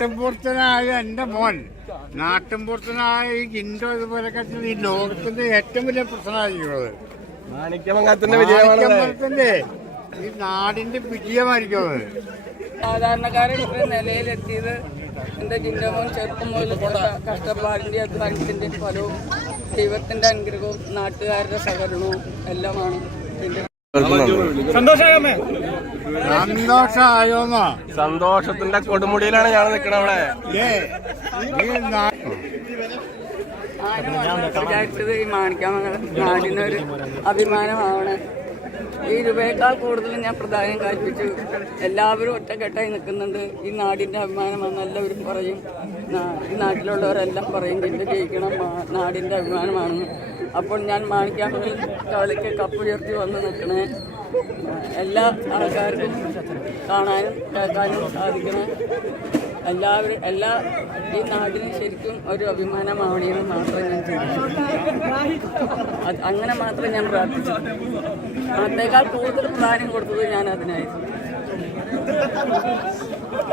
നാട്ടിൻപുറത്തനായ എന്റെ മോൻ നാട്ടിൻപുറത്തനായ ഈ ഇതുപോലെ ഈ ലോകത്തിന്റെ ഏറ്റവും വലിയ പ്രശ്നമായിരിക്കുന്നത്. മാണിക്യമംഗലത്തിന്റെ ഈ നാടിന്റെ വിജയമായിരിക്കും അത് സാധാരണക്കാരൻ ഒരു നിലയിലെത്തിയത് എന്റെ ജിൻഡമോൻ ചെറുപ്പം മുതൽ കഷ്ടപ്പാടിന്റെ അധ്വാനത്തിന്റെ ഫലവും ദൈവത്തിന്റെ അനുഗ്രഹവും നാട്ടുകാരുടെ സഹകരണവും എല്ലാമാണ്. ഇതിന്റെ സന്തോഷമായോന്നോ സന്തോഷത്തിന്റെ കൊടുമുടിയിലാണ് ഞാൻ നിൽക്കുന്നത് അവിടെ. വിചാരിച്ചത് ഈ മാണിക്കാമംഗലം നാടിനൊരു അഭിമാനമാവണേ. ഈ രൂപയേക്കാൾ കൂടുതൽ ഞാൻ പ്രധാനം കൽപ്പിച്ചു എല്ലാവരും ഒറ്റക്കെട്ടായി നിൽക്കുന്നുണ്ട്. ഈ നാടിന്റെ അഭിമാനമാണ് എല്ലാവരും പറയും. ഈ നാട്ടിലുള്ളവരെല്ലാം പറയും ജില്ല ജയിക്കണം നാടിന്റെ നാടിന്റെ അഭിമാനമാണെന്ന്. അപ്പോൾ ഞാൻ മാണിക്കാമംഗലം കവലയ്ക്ക് കപ്പുയർത്തി വന്ന് നിൽക്കണേ. എല്ലാ ആൾക്കാർക്കും കാണാനും കേൾക്കാനും സാധിക്കണേ. എല്ലാവരും എല്ലാ ഈ നാടിന് ശരിക്കും ഒരു അഭിമാനമാവണമെന്ന് മാത്രമേ ഞാൻ ചിന്തിച്ചു അങ്ങനെ മാത്രമേ ഞാൻ പ്രാർത്ഥിച്ചു. അതേക്കാൾ കൂടുതൽ പ്രാധാന്യം കൊടുത്തത് ഞാൻ അതിനായിരുന്നു.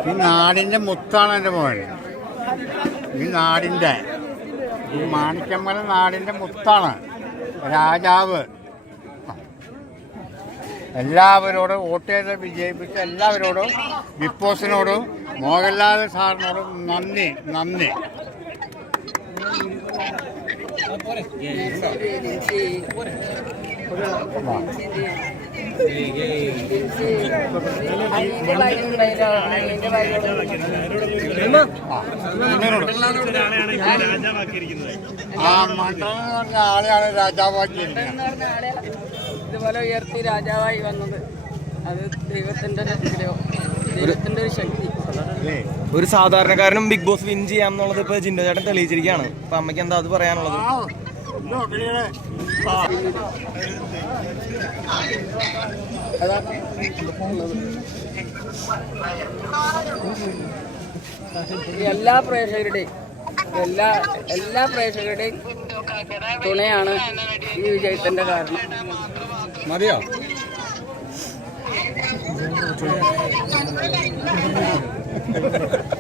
ഈ നാടിന്റെ മുത്താണ് എന്റെ മോൻ ഈ നാടിന്റെ ഈ മാണിക്കമ്മല നാടിന്റെ മുത്താണ്. രാജാവ്. എല്ലാവരോടും വോട്ട് ചെയ്ത് വിജയിപ്പിച്ച എല്ലാവരോടും ബിഗ് ബോസിനോടും മോഹൻലാൽ സാറിനോടും നന്ദി നന്ദി. ആ എന്ന് പറഞ്ഞ ആളെയാണ് രാജാവാക്കിയിരിക്കുന്നത് ആളെ ഇതുപോലെ ഉയർത്തി രാജാവായി വന്നത്. അത് ദൈവത്തിന്റെ ഒരു ദൈവത്തിന്റെ ഒരു ശക്തി. ഒരു സാധാരണക്കാരനും ബിഗ് ബോസ് വിൻ ചെയ്യാം എന്നുള്ളത് ഇപ്പൊ ജിൻഡോ ചേട്ടൻ തെളിയിച്ചിരിക്കുകയാണ്. അപ്പൊ അമ്മയ്ക്ക് എന്താ അത് പറയാനുള്ളത്? എല്ലാ പ്രേക്ഷകരുടെയും എല്ലാ എല്ലാ പ്രേക്ഷകരുടെയും തുണയാണ് ഈ വിജയത്തിന്റെ കാരണം. മതിയോ?